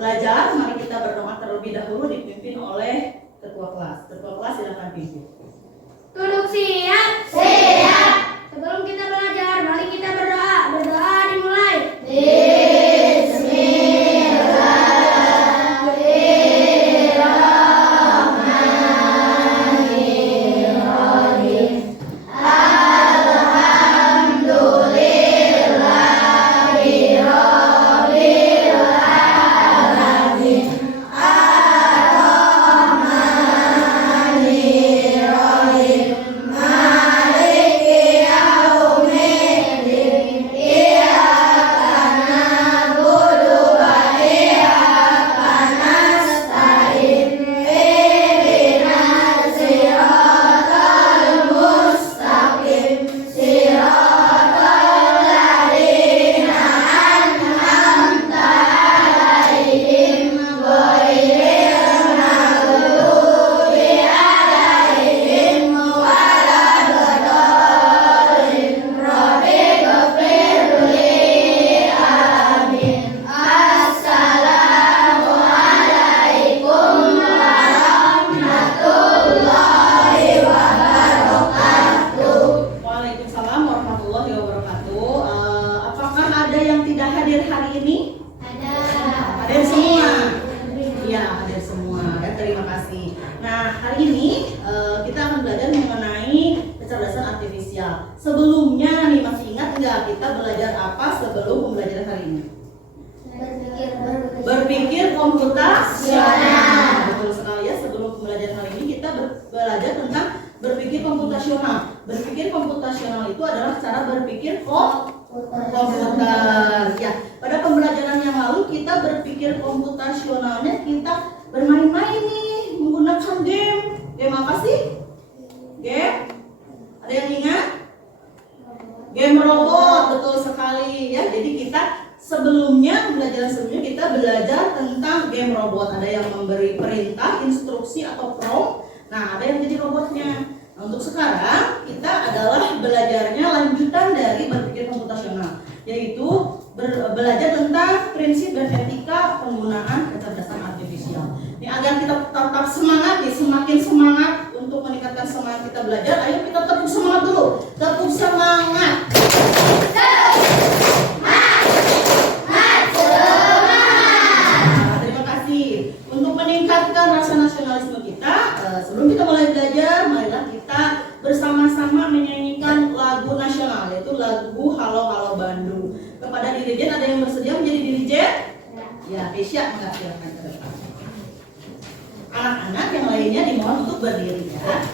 belajar, mari kita berdoa terlebih dahulu dipimpin oleh ketua kelas. Ketua kelas silakan pimpin. Duduk siap. Siap. Sebelum kita belajar, mari kita berdoa. Berdoa dimulai. Sebelumnya nih, masih ingat nggak kita belajar apa sebelum pembelajaran hari ini? Berpikir komputasional. Betul sekali ya, sebelum pembelajaran hari ini kita belajar tentang berpikir komputasional. Berpikir komputasional itu adalah cara berpikir komputer. Ya, pada pembelajaran yang lalu kita berpikir komputasionalnya kita bermain-main nih menggunakan game. Game apa sih? Game? Ada yang ingat? Game robot, betul sekali ya. Jadi kita pembelajaran sebelumnya kita belajar tentang game robot. Ada yang memberi perintah, instruksi atau prompt. Nah, ada yang jadi robotnya. Nah, untuk sekarang kita adalah belajarnya lanjutan dari berpikir komputasional, yaitu belajar tentang prinsip dan etika penggunaan kecerdasan artifisial. Ini agar kita tetap semangat nih, semakin semangat untuk meningkatkan semangat kita belajar. Ayo kita tepuk semangat dulu. Tepuk semangat. Terima kasih. Untuk meningkatkan rasa nasionalisme kita, sebelum kita mulai belajar, marilah kita bersama-sama menyanyikan lagu nasional, yaitu lagu Halo Halo Bandung. Kepada dirijen, ada yang bersedia menjadi dirijen? Ya, Kesya, silakan ke depan. Anak-anak yang lainnya dimohon untuk berdiri ya.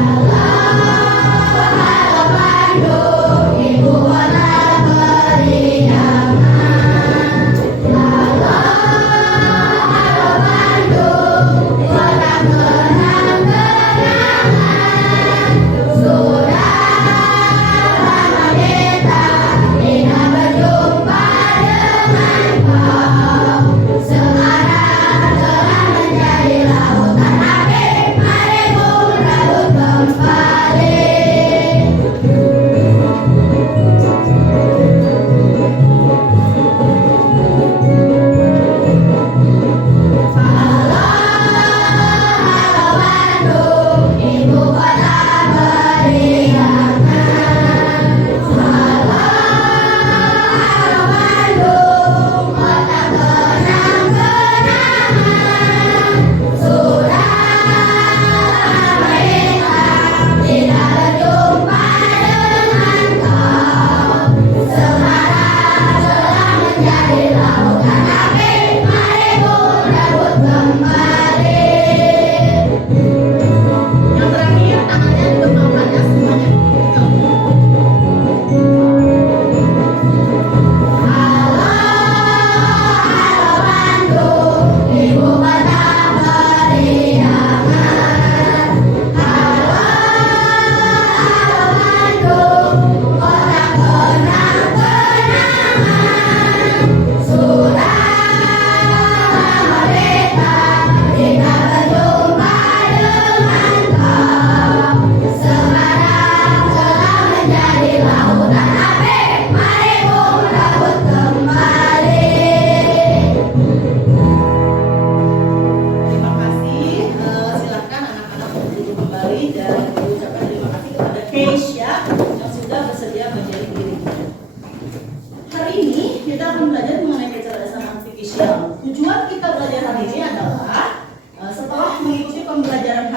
Halo, halo Bandung, ibu kota.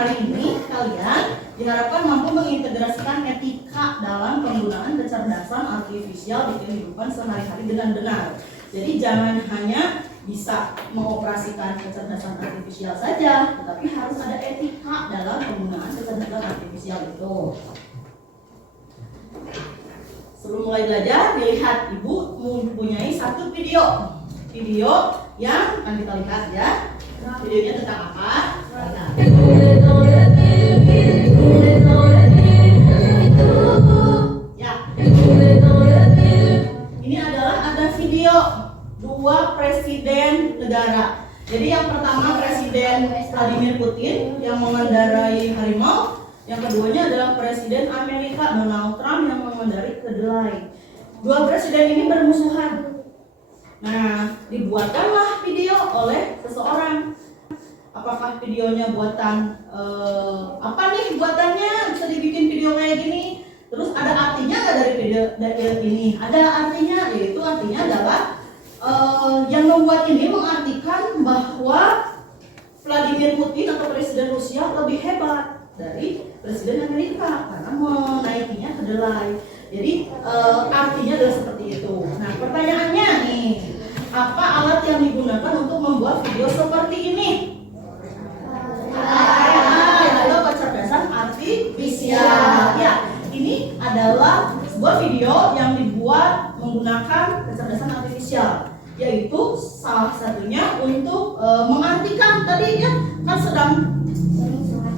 hari ini kalian diharapkan mampu mengintegrasikan etika dalam penggunaan kecerdasan artifisial di kehidupan sehari-hari dengan benar. Jadi jangan hanya bisa mengoperasikan kecerdasan artifisial saja, tetapi harus ada etika dalam penggunaan kecerdasan artifisial itu. Sebelum mulai belajar, dilihat ibu mempunyai satu video yang akan kita lihat ya. Videonya tentang apa? Ya. Ini adalah ada video dua presiden negara. Jadi yang pertama Presiden Vladimir Putin yang mengendarai harimau, yang keduanya adalah Presiden Amerika Donald Trump yang mengendarai kedelai. Dua presiden ini bermusuhan. Nah, dibuatkanlah video oleh seseorang. Apakah videonya buatan apa nih buatannya? Bisa dibikin video kayak gini. Terus ada artinya nggak dari video ini? Ada artinya, yaitu artinya adalah yang membuat ini mengartikan bahwa Vladimir Putin atau Presiden Rusia lebih hebat dari Presiden Amerika karena menaikinya kedelai. Jadi artinya adalah seperti itu. Nah, pertanyaannya nih, apa alat yang digunakan untuk membuat video seperti ini? Adalah kecerdasan artifisial. Ya, ini adalah sebuah video yang dibuat menggunakan kecerdasan artifisial, yaitu salah satunya untuk mengartikan tadi ya kan sedang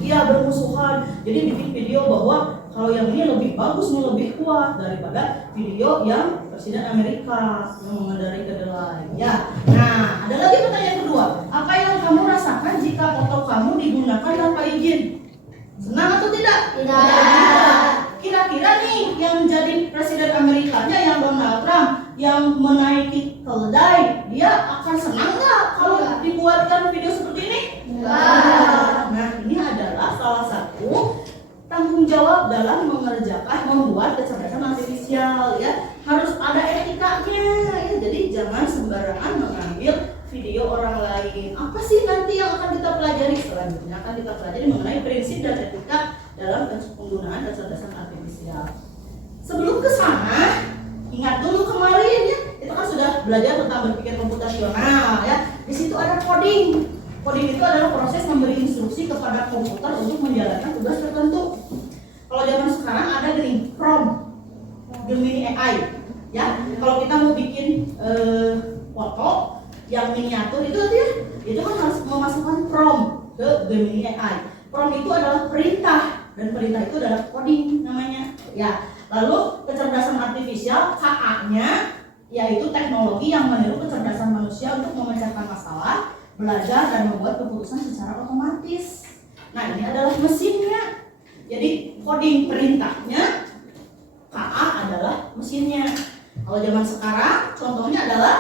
bermusuhan. Jadi bikin video bahwa kalau yang ini lebih bagus, ini lebih kuat daripada video yang Presiden Amerika yang mengendarai kedelai. Ya. Nah, ada lagi pertanyaan kedua. Apa yang kamu rasakan jika foto kamu digunakan tanpa izin? Senang atau tidak? Tidak. Kira-kira nih yang jadi Presiden Amerikanya yang Donald Trump yang menaiki keledai, dia akan senang nggak kalau dibuatkan video seperti ini? Nah, ini adalah salah satu tanggung jawab dalam membuat kecerdasan artifisial ya. Harus ada etikanya ya. Jadi jangan sembarangan mengambil video orang lain. Apa sih nanti yang akan kita pelajari? Selanjutnya akan kita pelajari mengenai prinsip dan etika dalam penggunaan kecerdasan artifisial. Sebelum ke sana, ingat dulu kemarin ya, kita kan sudah belajar tentang berpikir komputasional ya. Di situ ada coding. Coding itu adalah proses memberi instruksi kepada komputer untuk menjalankan tugas tertentu. Kalau zaman sekarang ada gini, prompt, Gemini AI, ya. Kalau kita mau bikin foto yang miniatur itu ya, itu kan harus memasukkan prompt ke Gemini AI. Prompt itu adalah perintah dan perintah itu adalah coding namanya, ya. Lalu kecerdasan artifisial KA-nya yaitu teknologi yang meniru kecerdasan manusia untuk memecahkan masalah, belajar dan membuat keputusan secara otomatis. Nah, ini adalah mesinnya. Jadi coding perintahnya, KA adalah mesinnya. Kalau zaman sekarang contohnya adalah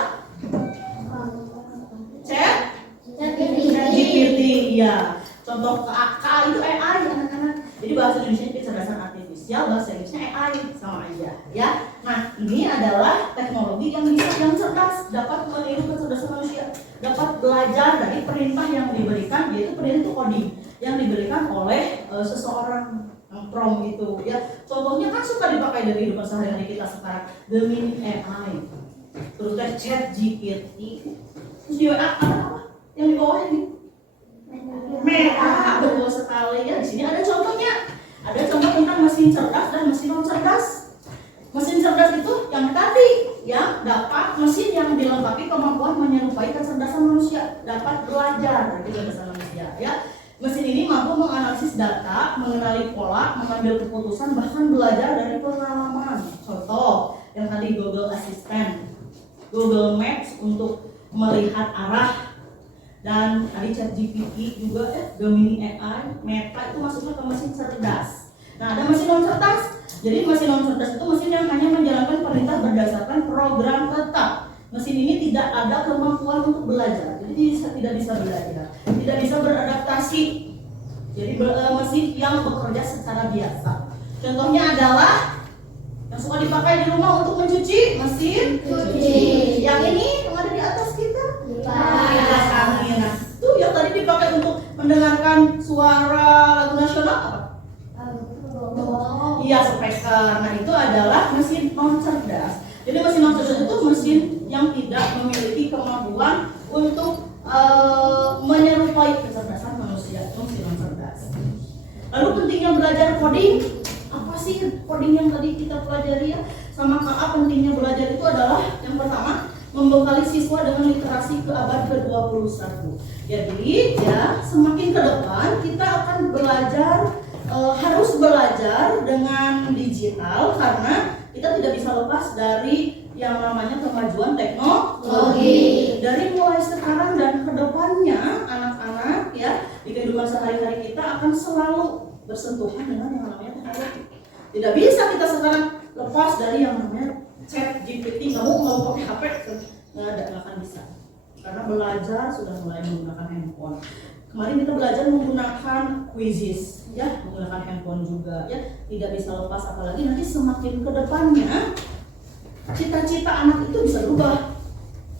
ChatGPT, ya. Contoh KA itu AI anak-anak. Jadi bahasa Indonesia kecerdasan artifisial, bahasa Inggrisnya AI sama aja, ya. Nah, ini adalah teknologi yang cerdas, dapat meniru kecerdasan manusia, dapat belajar dari perintah yang diberikan, yaitu perintah itu coding yang diberikan oleh seseorang yang prompt itu, ya. Contohnya kan suka dipakai dari kehidupan sehari-hari kita sekarang, Gemini AI, terus ChatGPT, terus di WA apa? Yang di bawah ini? Meta, betul sekali ya. Di sini ada contohnya. Ada contoh tentang mesin cerdas dan mesin non cerdas. Mesin cerdas itu yang tadi, yang dapat mesin yang dilengkapi kemampuan menyerupai kecerdasan manusia, dapat belajar dari kecerdasan manusia, ya. Mesin ini mampu menganalisis data, mengenali pola, mengambil keputusan, bahkan belajar dari pengalaman. Contoh yang tadi Google Assistant, Google Maps untuk melihat arah, dan tadi ChatGPT juga Gemini AI, Meta itu masuknya ke mesin cerdas. Nah, ada mesin non cerdas. Jadi mesin non cerdas itu mesin yang hanya menjalankan perintah berdasarkan program tetap. Mesin ini tidak ada kemampuan untuk belajar. Jadi tidak bisa belajar, tidak bisa beradaptasi. Jadi mesin yang bekerja secara biasa. Contohnya adalah yang suka dipakai di rumah untuk mencuci, mesin cuci. Yang ini yang ada di atas kita, kipas angin. Nah, itu yang tadi dipakai untuk mendengarkan suara lagu nasional apa? Iya, speaker. Nah, itu adalah mesin non cerdas. Jadi mesin non cerdas itu mesin yang tidak memiliki kemampuan untuk menyerupai kecerdasan manusia, itu mesin non cerdas. Lalu pentingnya belajar coding. Apa sih coding yang tadi kita pelajari ya? Sama KA, pentingnya belajar itu adalah yang pertama, membekali siswa dengan literasi ke abad ke-21. Jadi ya semakin ke depan kita akan belajar, harus belajar dengan digital karena kita tidak bisa lepas dari yang namanya kemajuan teknologi. Dari mulai sekarang dan ke depannya anak-anak ya di kehidupan sehari-hari kita akan selalu bersentuhan dengan yang namanya teknologi. Tidak bisa kita sekarang lepas dari yang namanya chat GPT. Kamu mau pakai HP? Nggak akan bisa. Karena belajar sudah mulai menggunakan handphone. Kemarin kita belajar menggunakan quizzes, ya, menggunakan handphone juga, ya, tidak bisa lepas. Apalagi nanti semakin ke depannya, cita-cita anak itu bisa berubah.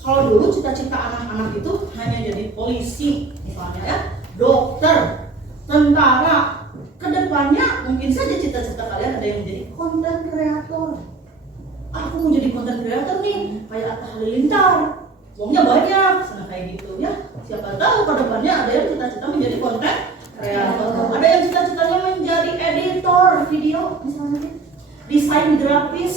Kalau dulu cita-cita anak-anak itu hanya jadi polisi, misalnya ya, dokter, tentara. Kedepannya mungkin saja cita-cita kalian ada yang menjadi konten kreator. Aku mau jadi konten kreator nih, kayak Atta Halilintar. Uangnya banyak, sana kayak gitu ya. Siapa tahu kedepannya ada yang cita-cita menjadi konten kreator. Ada yang cita-citanya menjadi editor video, misalnya desain grafis.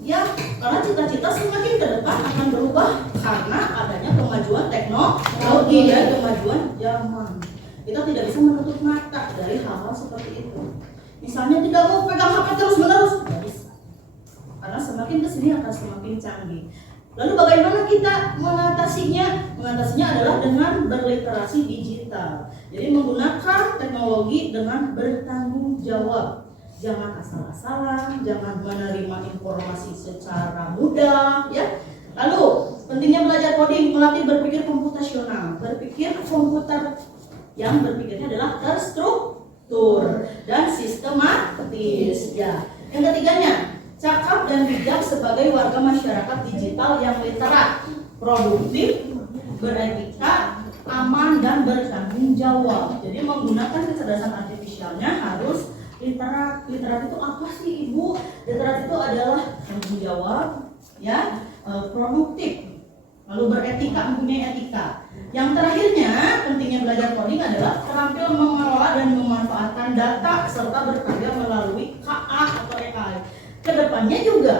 Ya, karena cita-cita semakin ke depan akan berubah karena adanya kemajuan teknologi ya, kemajuan zaman. Kita tidak bisa menutup mata dari hal-hal seperti itu. Misalnya tidak mau pegang HP terus-menerus, tidak bisa. Karena semakin kesini akan semakin canggih. Lalu bagaimana kita mengatasinya? Mengatasinya adalah dengan berliterasi digital. Jadi menggunakan teknologi dengan bertanggung jawab. Jangan asal-asalan, jangan menerima informasi secara mudah, ya. Lalu pentingnya belajar coding, melatih berpikir komputasional, berpikir komputer yang berpikirnya adalah terstruktur dan sistematis. Ya. Yang ketiganya, cakap dan bijak sebagai warga masyarakat digital yang literat, produktif, beretika, aman dan bertanggung jawab. Jadi menggunakan kecerdasan artifisialnya harus literat. Literat itu apa sih Ibu? Literat itu adalah tanggung jawab, ya, produktif, lalu beretika, mempunyai etika. Yang terakhirnya, pentingnya belajar coding adalah terampil mengelola dan memanfaatkan data serta berkarya melalui KA atau AI. Kedepannya juga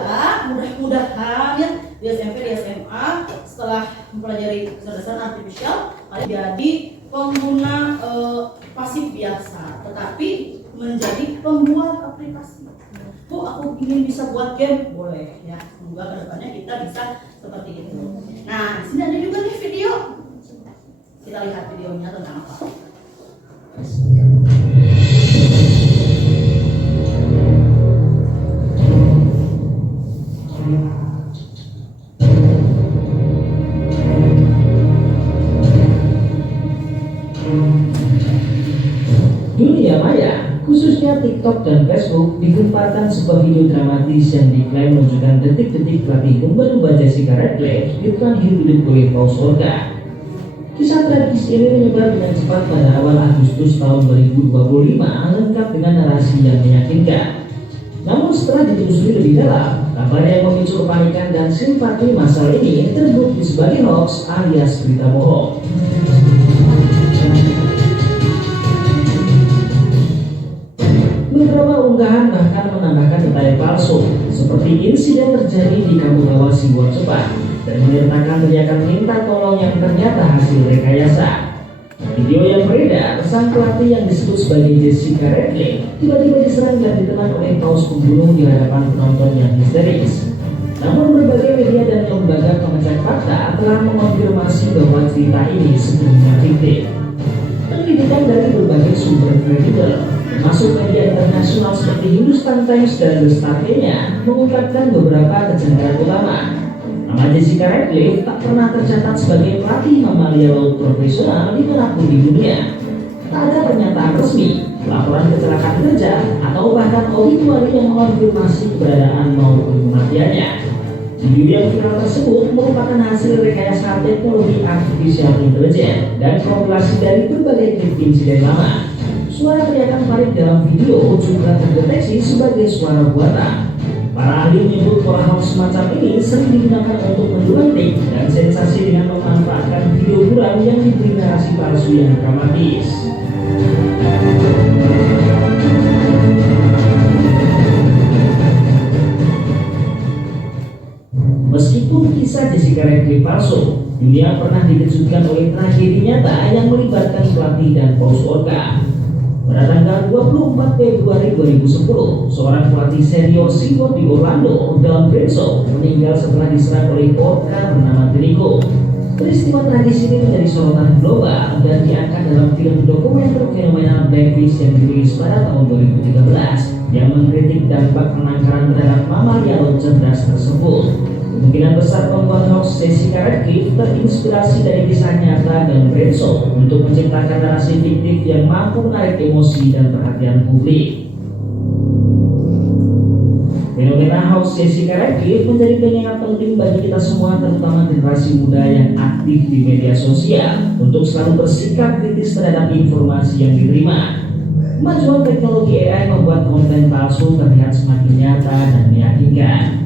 mudah-mudahan ya di SMP, di SMA setelah mempelajari kecerdasan artifisial kalian jadi pengguna pasif biasa, tetapi menjadi pembuat aplikasi. Bu, aku ingin bisa buat game, boleh ya. Semoga kedepannya kita bisa seperti itu. Nah, di sini ada juga nih video. Kita lihat videonya tentang apa. Dunia maya, khususnya TikTok dan Facebook, digemparkan sebuah video dramatis yang diklaim menunjukkan detik-detik pelatih lumba-lumba Jessica Radcliffe ditelan hidup oleh paus orca. Kisah tragis ini menyebar dengan cepat pada awal Agustus tahun 2025, lengkap dengan narasi yang meyakinkan. Namun setelah ditelusuri lebih dalam, kabar yang memicu kepanikan dan simpati massal ini terbukti sebagai hoax alias berita bohong. Beberapa unggahan bahkan menambahkan detail palsu, seperti insiden terjadi di Kampung Sibuan Cepat, dan menyertakan teriakan minta tolong yang ternyata hasil rekayasa. Video yang beredar, sang pelatih yang disebut sebagai Jessica Radcliffe tiba-tiba diserang dan ditelan oleh paus pembunuh di hadapan penonton yang histeris. Namun berbagai media dan lembaga pengecek fakta telah mengonfirmasi bahwa cerita ini sepenuhnya fiktif. Penyelidikan dari berbagai sumber kredibel, termasuk media internasional seperti Hindustan Times dan The Star-nya, mengungkapkan beberapa kejanggalan utama. Nama Jessica Radcliffe tak pernah tercatat sebagai pelatih mamalia laut profesional dimanapun di dunia. Tak ada pernyataan resmi, laporan kecelakaan kerja, atau bahkan obituari yang mengonfirmasi keberadaan maupun kematiannya. Video yang viral tersebut merupakan hasil rekayasa teknologi artificial intelligence dan kompilasi dari berbagai klip insiden lama. Suara teriakan Farid dalam video juga terdeteksi sebagai suara buatan. Para ahli menyebut pola hoax semacam ini sering digunakan untuk menjual trik dan sensasi dengan memanfaatkan video kurang yang diberi narasi palsu yang dramatis. Meskipun kisah Jessica Radcliffe palsu, dunia pernah dikejutkan oleh tragedi nyata yang melibatkan pelatih dan paus orca. Pada tanggal 24 Februari 2010, seorang pelatih senior SeaWorld di Orlando, Don Brenso, meninggal setelah diserang oleh orca bernama Trico. Peristiwa tragis ini menjadi sorotan global dan diangkat dalam film dokumenter fenomena Blackfish yang dirilis pada tahun 2013 yang mengkritik dampak penangkaran terhadap mamalia laut cerdas tersebut. Kemungkinan besar pembuat hoax Jessica Radcliffe terinspirasi dari kisah nyata dan Brenso untuk menciptakan narasi fiktif yang mampu menarik emosi dan perhatian publik. Fenomena hoax Jessica Radcliffe menjadi pengingat penting bagi kita semua, terutama generasi muda yang aktif di media sosial, untuk selalu bersikap kritis terhadap informasi yang diterima. Kemajuan teknologi AI membuat konten palsu terlihat semakin nyata dan meyakinkan.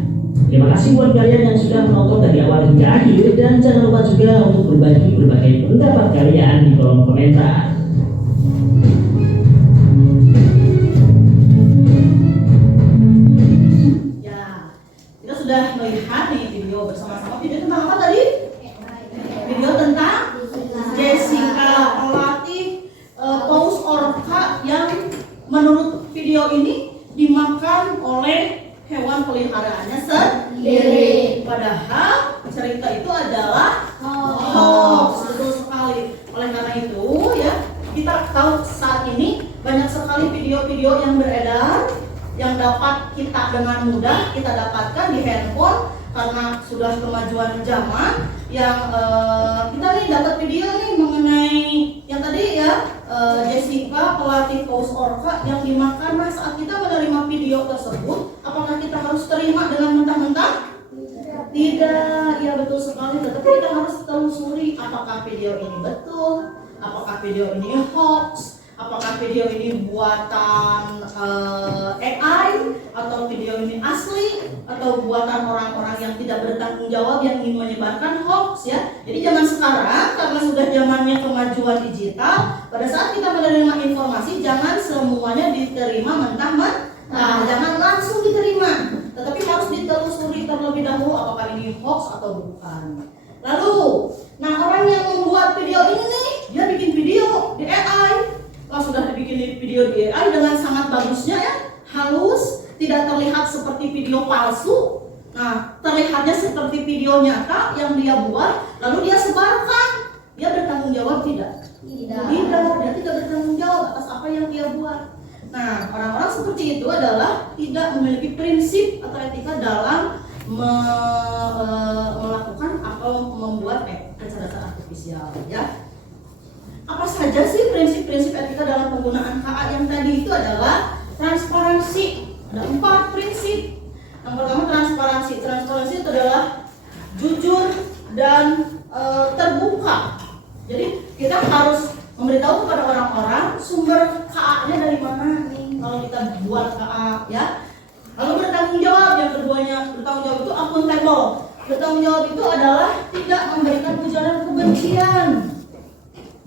Terima kasih buat kalian yang sudah menonton dari awal hingga akhir, dan jangan lupa juga untuk berbagi berbagai pendapat kalian di kolom komentar. Ya, kita sudah melihat nih video bersama-sama. Video tentang apa tadi? Video tentang Jessica pelatih paus orca yang menurut video ini dimakan oleh hewan peliharaannya sendiri. Padahal cerita itu adalah hoax. Betul sekali. Oleh karena itu ya, kita tahu saat ini banyak sekali video-video yang beredar yang dapat kita dengan mudah kita dapatkan di handphone karena sudah kemajuan zaman. Yang kita nih dapat video nih mengenai yang tadi ya, Jessica pelatih paus orca yang dimakan. Nah, saat kita menerima video tersebut, apakah kita harus terima dengan mentah-mentah? Tidak, ya betul sekali. Tetapi kita harus telusuri apakah video ini betul, apakah video ini hoax, apakah video ini buatan AI, atau video ini asli, atau buatan orang-orang yang tidak bertanggung jawab yang ingin menyebarkan hoax ya. Jadi zaman sekarang karena sudah zamannya kemajuan digital, pada saat kita menerima informasi jangan semuanya diterima mentah-mentah, jangan langsung diterima, tetapi harus ditelusuri terlebih dahulu apakah ini hoax atau bukan. Lalu, nah orang yang membuat video ini nih, dia bikin video di AI. Kalau sudah dibikin video di AI dengan sangat bagusnya ya, halus, tidak terlihat seperti video palsu. Nah, terlihatnya seperti video nyata yang dia buat, lalu dia sebarkan. Dia bertanggung jawab tidak? Tidak, dia tidak bertanggung jawab atas apa yang dia buat. Nah, orang-orang seperti itu adalah tidak memiliki prinsip atau etika dalam melakukan atau membuat kecerdasan artifisial ya. Apa saja sih prinsip-prinsip etika dalam penggunaan KA yang tadi itu adalah transparansi. Ada 4 prinsip. Yang pertama transparansi. Transparansi itu adalah jujur dan terbuka. Jadi kita harus memberitahu kepada orang-orang sumber KA-nya dari mana nih kalau kita buat KA ya. Lalu bertanggung jawab. Yang keduanya bertanggung jawab itu akuntabel. Bertanggung jawab itu adalah tidak memberikan ujaran kebencian.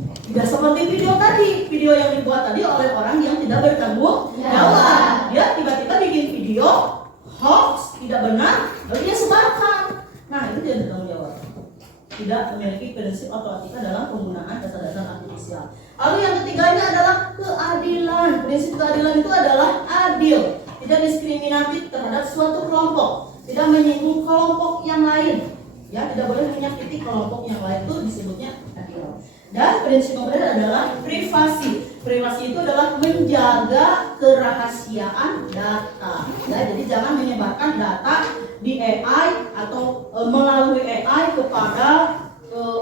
Tidak seperti video tadi, video yang dibuat tadi oleh orang yang tidak bertanggung jawab. Dia tiba-tiba bikin video hoax, tidak benar, lalu dia sebarkan. Nah, itu dia bertanggung jawab. Tidak memiliki prinsip atau etika dalam penggunaan kecerdasan artifisial. Lalu yang ketiganya adalah keadilan. Prinsip keadilan itu adalah adil, tidak diskriminatif terhadap suatu kelompok, tidak menyinggung kelompok yang lain. Ya, tidak boleh menyakiti kelompok yang lain, itu disebutnya adil. Dan prinsip kemudian adalah privasi. Privasi itu adalah menjaga kerahasiaan data. Ya, jadi jangan menyebarkan data di AI atau melalui AI kepada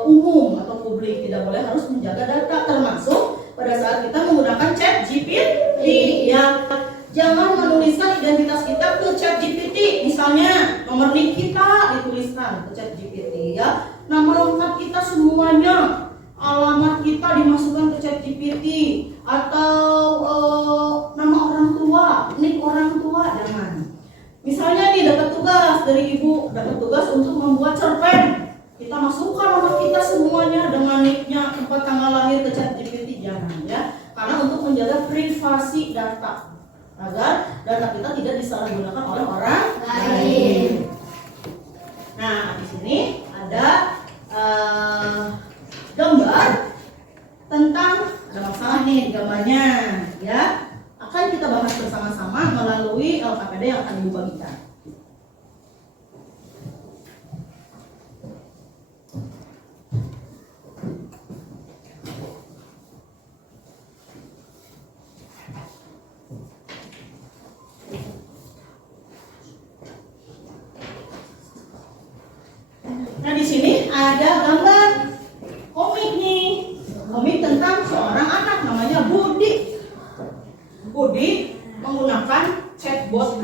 umum atau publik. Tidak boleh, harus menjaga data, termasuk pada saat kita menggunakan ChatGPT. Ya, Jangan menuliskan identitas kita ke ChatGPT. Misalnya nomor NIK kita dituliskan ke ChatGPT ya. Nama lengkap kita semuanya, alamat kita dimasukkan ke ChatGPT atau nama orang tua, NIK orang tua, jangan. Misalnya nih dapat tugas dari ibu, dapat tugas untuk membuat cerpen. Kita masukkan nama kita semuanya dengan NIK-nya, tempat tanggal lahir ke ChatGPT, jangan ya. Karena untuk menjaga privasi data agar data kita tidak disalahgunakan oleh orang lain. Nah, di sini ada gambar tentang ada masalah nih gambarnya ya. Akan kita bahas bersama-sama melalui LKPD yang akan Ibu bagikan. Nah, di sini ada gambar komik nih. Komik tentang seorang anak namanya Budi. Budi menggunakan chatbot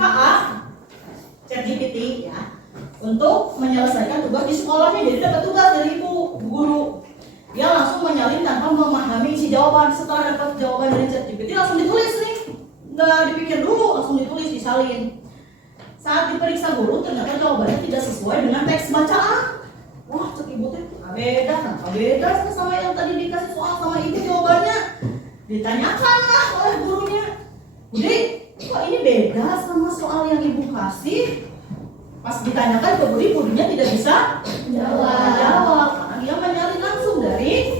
ChatGPT ya untuk menyelesaikan tugas di sekolahnya. Jadi dapat tugas dari ibu guru. Dia langsung menyalin tanpa memahami isi jawaban. Setelah dapat jawaban dari ChatGPT langsung ditulis nih. Nggak dipikir dulu, langsung ditulis, disalin. Saat diperiksa guru ternyata jawabannya tidak sesuai dengan teks bacaan. Wah, cek ibu teh beda sama yang tadi dikasih soal sama ibu jawabannya. Ditanyakan lah oleh gurunya, Budi, kok ini beda sama soal yang ibu kasih? Pas ditanyakan ke Budi, Budinya tidak bisa jawab karena dia menyalin langsung dari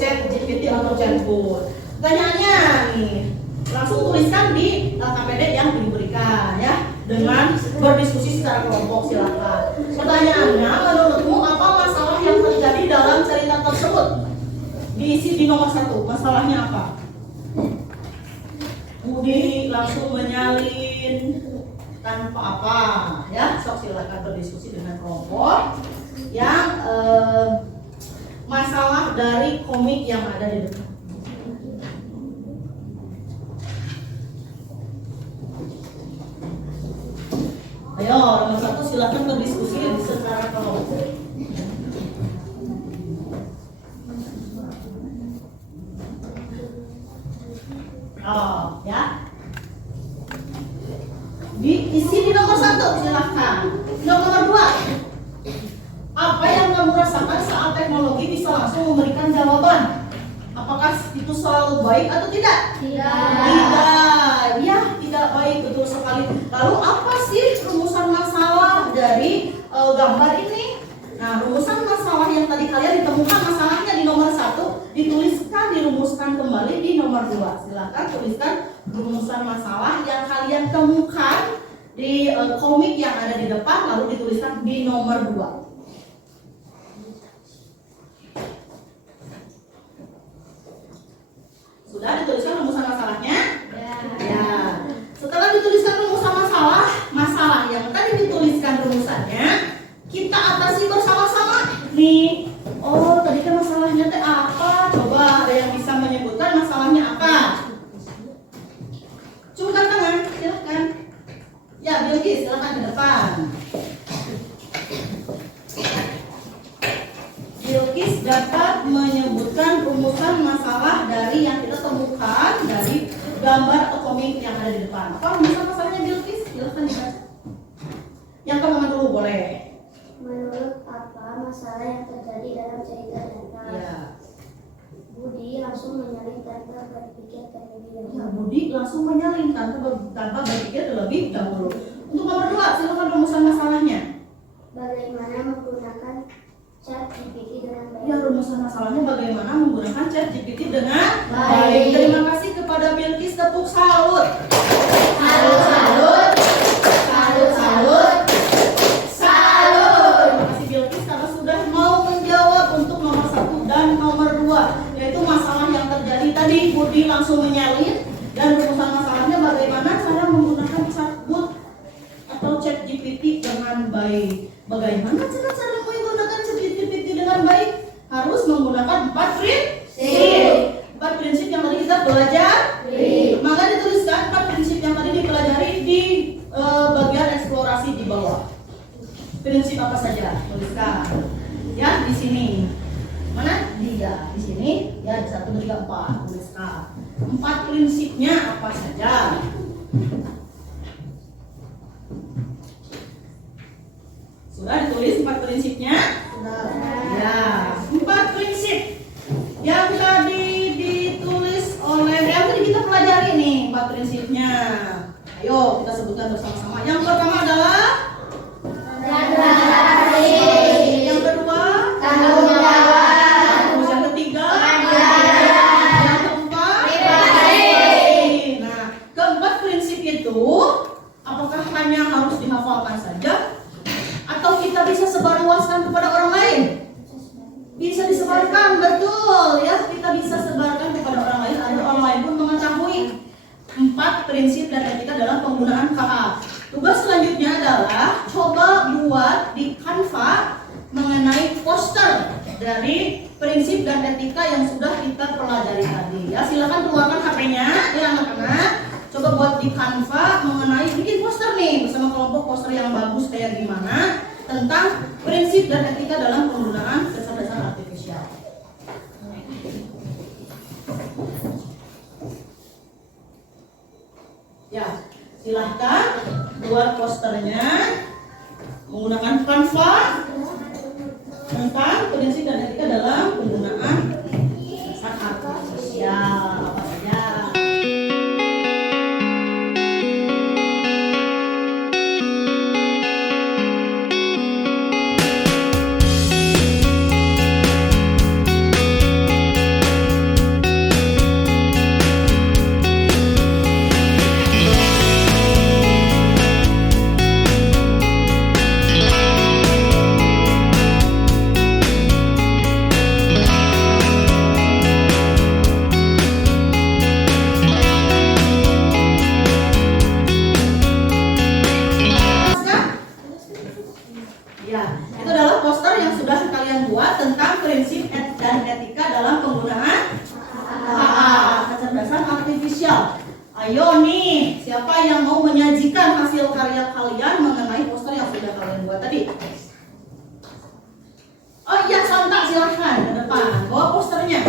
ChatGPT atau chatbot. Pertanyaannya nih, langsung tuliskan di LKPD yang diberikan ya, dengan berdiskusi secara kelompok, silakan. Pertanyaannya, menurutmu apa masalah yang terjadi dalam cerita tersebut? Diisi di nomor 1, masalahnya apa? Budi langsung menyalin tanpa apa ya, sok silakan berdiskusi dengan kelompok yang masalah dari komik yang ada di depan. Ayo, nomor 1 silakan berdiskusi secara kelompok. Oh, ya. Diisi di nomor 1, silakan. Nomor 2. Apa yang kamu rasakan saat teknologi bisa langsung memberikan jawaban? Apakah itu selalu baik atau tidak? Tidak. Ya, tidak baik, betul sekali. Lalu apa sih rumusan masalah dari gambar ini? Nah, rumusan masalah yang tadi kalian ditemukan masalahnya di nomor 1, dituliskan, dirumuskan kembali di nomor 2. Silakan tuliskan rumusan masalah yang kalian temukan di komik yang ada di depan, lalu dituliskan di nomor 2. Sudah dituliskan rumusan masalahnya? Ya. Setelah dituliskan rumusan masalah yang tadi dituliskan rumusannya, kita atasi bersama-sama. Nih, oh tadi kan masalahnya teh apa? Coba ada yang bisa menyebutkan masalahnya apa? Cungkan tangan, silahkan. Ya, Bilqis, silahkan ke depan. Bilqis dapat menyebutkan rumusan masalah dari yang kita temukan dari gambar atau komik yang ada di depan. Apa rumusan masalahnya, Bilqis? Silahkan dibaca. Yang pertama dulu boleh. Menurut apa masalah yang terjadi dalam cerita data? Ya. Budi langsung menyalin tanpa berpikir terlebih Ya, dahulu. Budi langsung menyalin tanpa berpikir terlebih dahulu. Untuk nomor 2, silakan rumusan masalahnya. Bagaimana menggunakan ChatGPT dengan baik? Ya, rumusan masalahnya bagaimana menggunakan ChatGPT dengan Baik. baik. Terima kasih kepada Bilqis, tepuk salut. Salut, salut. Salut, salut. Salut. Terima kasih Bilqis karena sudah mau menjawab untuk nomor 1 dan nomor 2, yaitu masalah yang terjadi tadi. Budi langsung menyalin, dan rumusan masalahnya bagaimana cara menggunakan chatbot atau ChatGPT dengan baik. Bagaimana cara menggunakan ChatGPT dengan baik? Harus menggunakan 4 prinsip. 4 prinsip yang tadi kita belajar. Maka dituliskan 4 tuliskan. Ya, di sini. Mana? Dia. Di sini. Ya, 1, 2, 3, 4. Tuliskan. 4 prinsipnya apa saja? Sudah ditulis 4 prinsipnya? Sudah. Ya, 4 prinsip yang tadi ditulis oleh yang tadi kita pelajari nih 4 prinsipnya. Ayo kita sebutkan bersama-sama. Yang pertama adalah yang kedua Tanggung jawab. terus yang ketiga yang keempat nah, keempat prinsip itu apakah hanya harus dihafalkan saja atau kita bisa sebarluaskan kepada orang lain? Bisa disebarkan, betul ya, kita bisa sebarkan kepada orang lain agar orang lain pun mengetahui 4 prinsip dan etika dalam penggunaan KA. Tugas selanjutnya adalah coba buat di Canva mengenai poster dari prinsip dan etika yang sudah kita pelajari tadi. Ya, silakan keluarkan HP-nya ya anak-anak. Coba buat di Canva mengenai bikin poster nih bersama kelompok poster yang bagus kayak gimana tentang prinsip dan etika dalam penggunaan kecerdasan artifisial. Ya, silahkan buat posternya menggunakan Canva tentang prinsip dan etika dalam penggunaan kecerdasan artifisial apa saja. Ya, itu adalah poster yang sudah kalian buat tentang prinsip dan etika dalam penggunaan kecerdasan artifisial. Ayo nih, siapa yang mau menyajikan hasil karya kalian mengenai poster yang sudah kalian buat tadi? Oh iya, Santa silahkan ke depan, bawa posternya.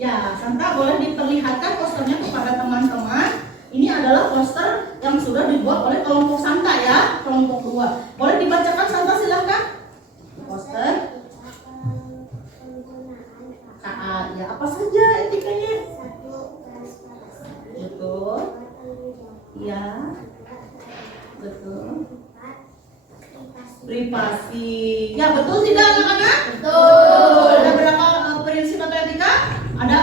Ya, Santa boleh diperlihatkan posternya kepada teman-teman. Ini adalah poster yang sudah dibuat oleh kelompok Santa ya, kelompok 2. Boleh dibacakan Santa silahkan. Poster KA, ya apa saja etikanya? Betul. Ya. Betul. Privasi. Ya, betul tidak anak-anak? Betul. Ada berapa prinsip atau etika? Ada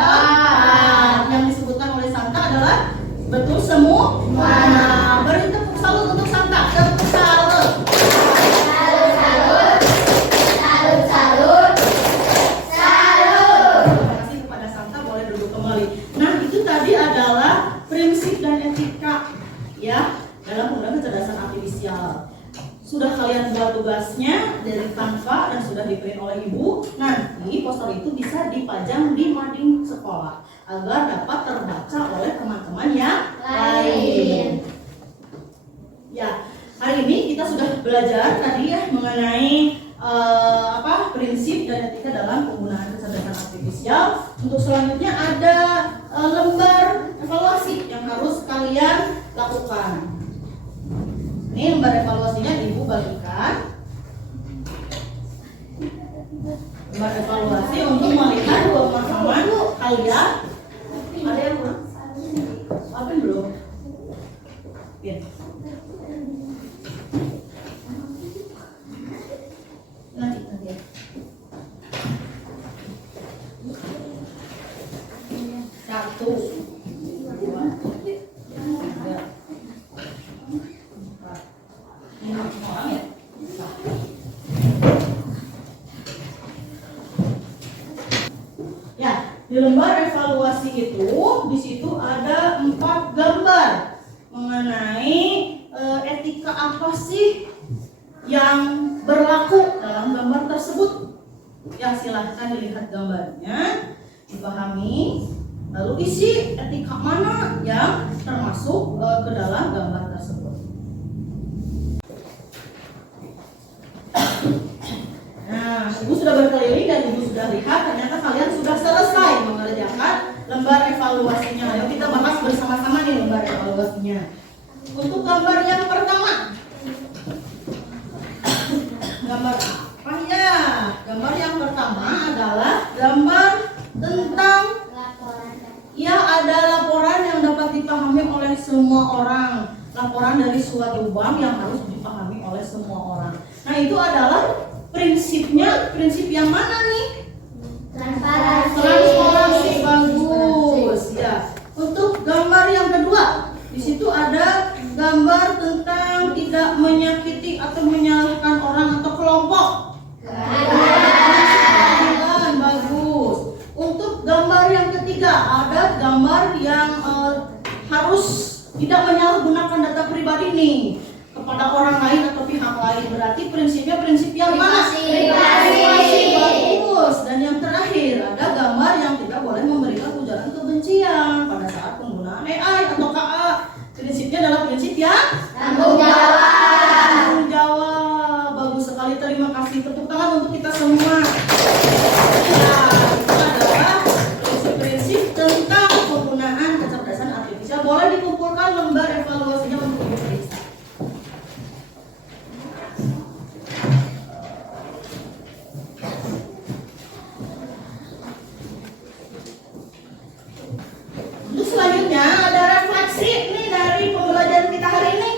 4. Yang disebutkan oleh Santa adalah betul semua. Nah, beri tepuk salut untuk Santa. Tepuk salut. Salut. Terima kasih kepada Santa, boleh duduk kembali. Nah, itu tadi adalah prinsip dan etika ya dalam penggunaan kecerdasan artifisial. Sudah kalian buat tugasnya dari Canva dan sudah di-print oleh ibu. Nanti poster itu bisa dipajang di mading sekolah agar dapat terbaca oleh teman-teman yang lain. Ya, hari ini kita sudah belajar tadi ya mengenai prinsip dan etika dalam penggunaan kecerdasan artifisial. Untuk selanjutnya ada lembar evaluasi yang harus kalian lakukan. Ini lembar evaluasinya ibu bagikan. Lembar evaluasi untuk melihat pemahaman kalian. Ada yang kurang? Apa yang belum? Ya. Nanti ya. Satu, dua, tiga. Ya, di lembar evaluasi itu di situ ada 4 gambar mengenai etika apa sih yang berlaku dalam gambar tersebut. Ya, silahkan dilihat gambarnya. dipahami. Lalu isi etika mana yang termasuk ke dalam gambar tersebut. Nah, Ibu sudah berkeliling dan Ibu sudah lihat ternyata kalian sudah selesai mengerjakan lembar evaluasinya. Ayo kita bahas bersama-sama nih lembar evaluasinya. Untuk gambar yang pertama, gambar apa ya? Gambar yang pertama adalah gambar tentang ada laporan yang dapat dipahami oleh semua orang. Laporan dari suatu bank yang harus dipahami oleh semua orang. Nah, itu adalah prinsipnya, prinsip yang mana nih? Transparansi. Bagus ya. Untuk gambar yang kedua, di situ ada gambar tentang tidak menyakiti atau menyalahkan orang atau kelompok. Bagus. Untuk gambar yang ketiga, ada gambar yang harus tidak menyalahgunakan data pribadi nih kepada orang lain atau pihak lain. Berarti prinsipnya prinsip yang mana? Privasi. Bagus. Dan yang terakhir, ada gambar yang tidak boleh memberikan ujaran kebencian pada saat penggunaan AI atau KA. Prinsipnya adalah prinsip yang tanggung jawab. Bagus sekali, terima kasih. Tepuk tangan untuk kita semua. Nah, itu adalah prinsip-prinsip tentang penggunaan kecerdasan artifisial. Boleh dikumpulkan lembar evaluasinya untuk diperiksa. Untuk selanjutnya ada refleksi nih dari pembelajaran kita hari ini.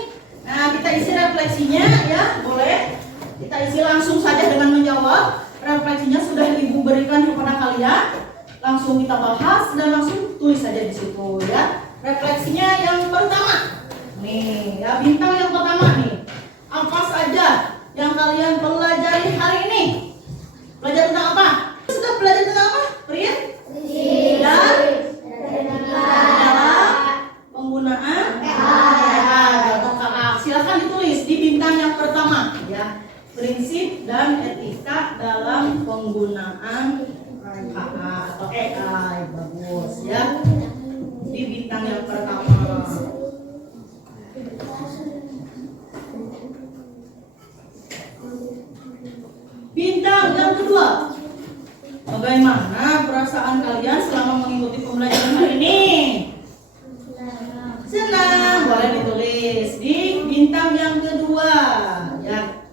Nah, kita isi refleksinya ya, boleh. Kita isi langsung saja dengan menjawab. Refleksinya sudah Ibu berikan kepada kalian. Langsung kita bahas dan langsung tulis saja di situ ya. Refleksinya yang pertama. Nih, ya bintang yang pertama nih. Apa saja yang kalian pelajari hari ini? Belajar tentang apa? Sudah belajar tentang apa? Prinsip dan dalam penggunaan atau KA. Silakan ditulis di bintang yang pertama ya. Prinsip dan etika dalam penggunaan KA atau AI. Bagus ya. Di bintang yang pertama. Bintang yang kedua. Bagaimana perasaan kalian selama mengikuti pembelajaran hari ini? Senang. Boleh ditulis di bintang yang kedua ya.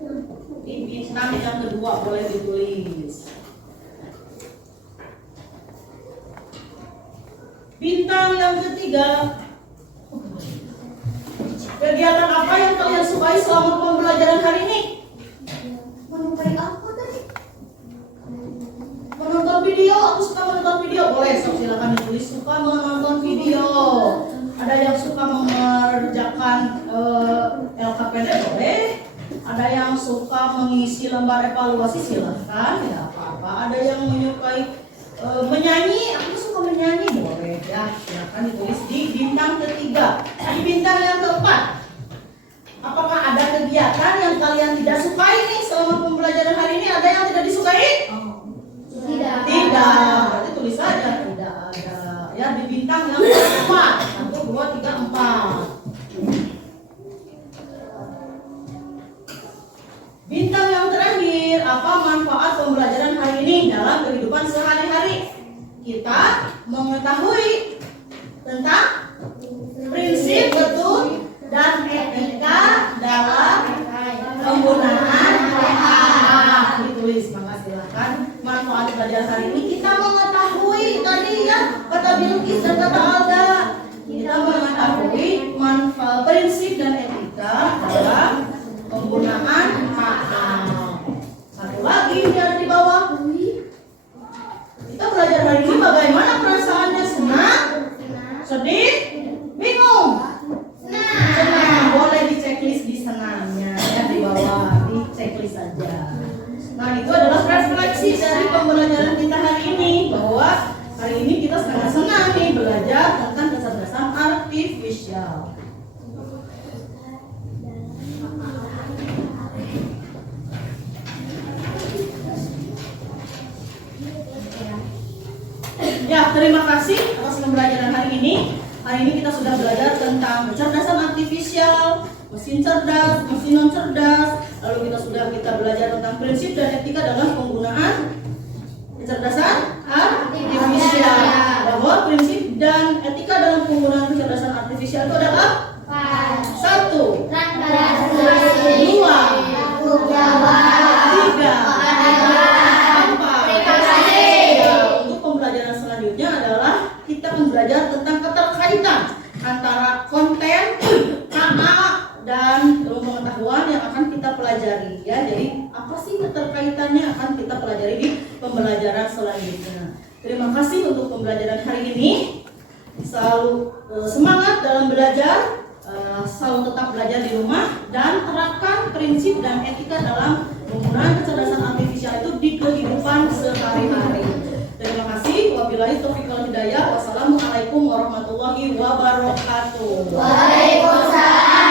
Di bintang yang kedua boleh ditulis. Bintang yang ketiga. Kegiatan apa yang kalian sukai selama pembelajaran hari ini? Menyukai apa tadi? Menonton video. Aku suka menonton video. Boleh, silakan ditulis suka menonton video. Ada yang suka mengerjakan LKPD, boleh. Ada yang suka mengisi lembar evaluasi, silahkan, tidak apa-apa. Ada yang menyukai menyanyi, aku suka menyanyi, boleh ya, silahkan ditulis di bintang ketiga. Di bintang yang keempat, apakah ada kegiatan yang kalian tidak sukai nih selama pembelajaran hari ini? Ada yang tidak disukai? Tidak. Berarti tulis saja tidak ada. Ya, di bintang yang keempat, 1, 2, 3, 4. Bintang yang terakhir, apa manfaat pembelajaran hari ini dalam kehidupan sehari-hari? Kita mengetahui tentang prinsip betul dan etika dalam penggunaan AI. Ditulis, maka silakan. Manfaat pelajaran hari ini kita mengetahui tadi ya, kata Bilqis dan kata Alda. Kita mengetahui manfaat prinsip dan etika dalam penggunaan AI. Satu lagi yang di bawah. Kita belajar hari ini bagaimana perasaannya, senang, sedih, bingung. Senang. Boleh di checklist di senangnya ya, di bawah di checklist saja. Nah, itu adalah refleksi dari pembelajaran kita hari ini, bahwa hari ini kita sangat senang nih belajar tentang kecerdasan artifisial. Ya, Ya, terima kasih atas pembelajaran hari ini. Hari ini kita sudah belajar tentang kecerdasan artifisial, mesin cerdas, mesin non cerdas. Lalu kita belajar tentang prinsip dan etika dalam penggunaan kecerdasan artifisial. Bahwa prinsip dan etika dalam penggunaan kecerdasan artifisial itu adalah satu, dua, tiga, empat. Ya, untuk pembelajaran selanjutnya adalah kita akan belajar tentang keterkaitan antara konten KA dan ilmu pengetahuan yang akan kita pelajari. Ya, jadi apa sih keterkaitannya akan kita pelajari di pembelajaran selanjutnya. Terima kasih untuk pembelajaran hari ini. Selalu semangat dalam belajar. Selalu tetap belajar di rumah dan terapkan prinsip dan etika dalam penggunaan kecerdasan artifisial itu di kehidupan sehari-hari. Terima kasih. Wabillahi taufiq wal hidayah. Wassalamualaikum warahmatullahi wabarakatuh. Waalaikumsalam.